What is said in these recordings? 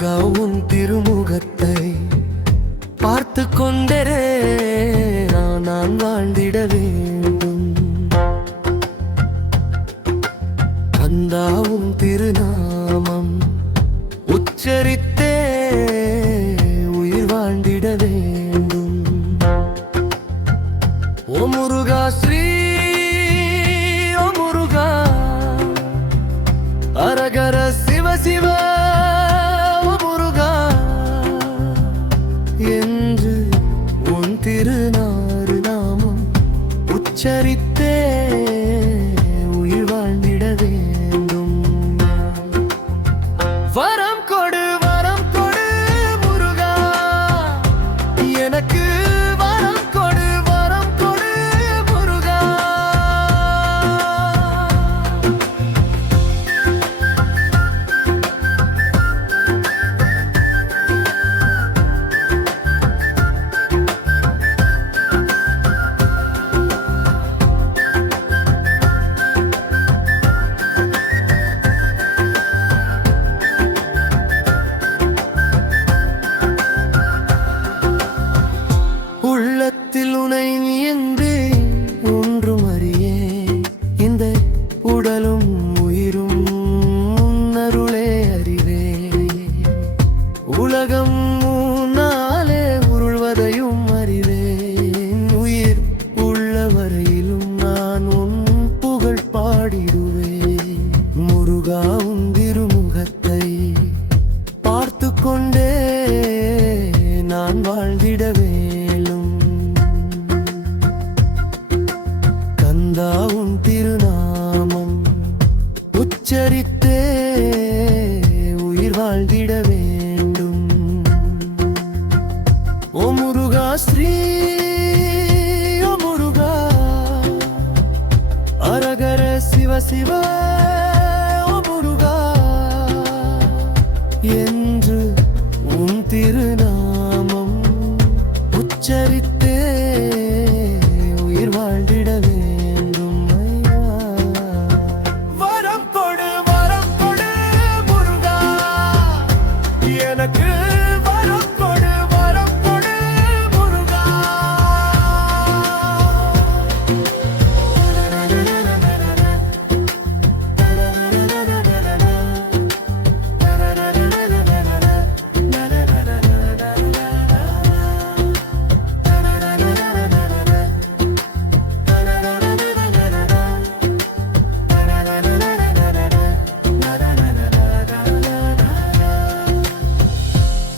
முருகா உன் திருமுகத்தை பார்த்து கொண்டே நான் வாழ்ந்திட வேண்டும். கந்தா உன் திருநாமம் உச்சரித்தே உயிர் வாழ்ந்திட வேண்டும். ஓ முருகா ஸ்ரீ ஓ முருகா அரகர சிவ சிவ ஓ முருகா என்று உன் திருநாமம் உச்சரித்தே உயிர் வாழ்ந்திட வேண்டும். வரம் கொடு முருகா, எனக்கு வரம் கொடு முருகா. உள்ளத்தில் உனை என்று ஒன்றும் அறியேன், இந்த உடலும் உயிரும் உன்னருளே அறிவேன். உலகம் உன்னாலே உருள்வதையும் அறிவேன். உயிர் உள்ள வரையிலும் நான் உன் புகழ் பாடிடுவேன். முருகா உன் திருமுகத்தை பார்த்து கொண்டே நான் வாழ்ந்திட வேண்டும். கந்தா உன் திருநாமம் உச்சரித்தே உயிர் வாழ்ந்திட வேண்டும். ஓ முருகா ஸ்ரீ ஓ முருகா அரகர சிவ சிவ ஓ முருகா என்று உன் திருநாமம் உச்சரித்தே உயிர் வாழ்ந்திட வேண்டும். வரம் கொடு முருகா, எனக்கு வரம் கொடு முருகா.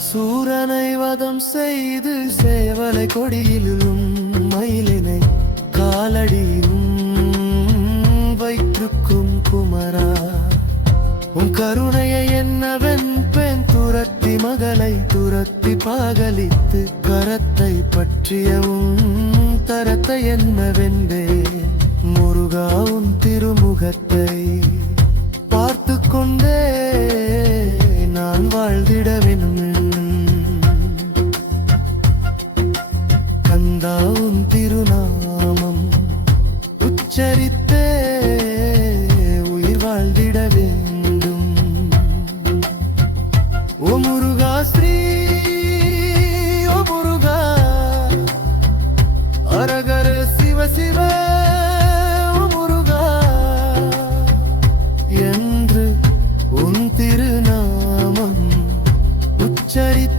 சூரனை வதம் செய்து சேவலை கொடியிலும் மயிலினை காலடியும் வைத்திருக்கும் குமரா, உன் கருணையை என்னவென்பேன். துரத்தி மகளை துரத்தி பாகலித்து கரத்தை பற்றிய உன் தரத்தை என்னவென்பேன். முருகா உன் திருமுகத்தை பார்த்து கொண்டே நான் வாழ்ந்திட வேண்டும். கந்தா உன் திருநாமம் உச்சரித்தே உயிர் வாழ்ந்திட வேண்டும். ஓ முருகா ஸ்ரீ ஓ முருகா அரகர சிவ சிவ ஓ முருகா என்று உன் திருநாமம் உச்சரித்தே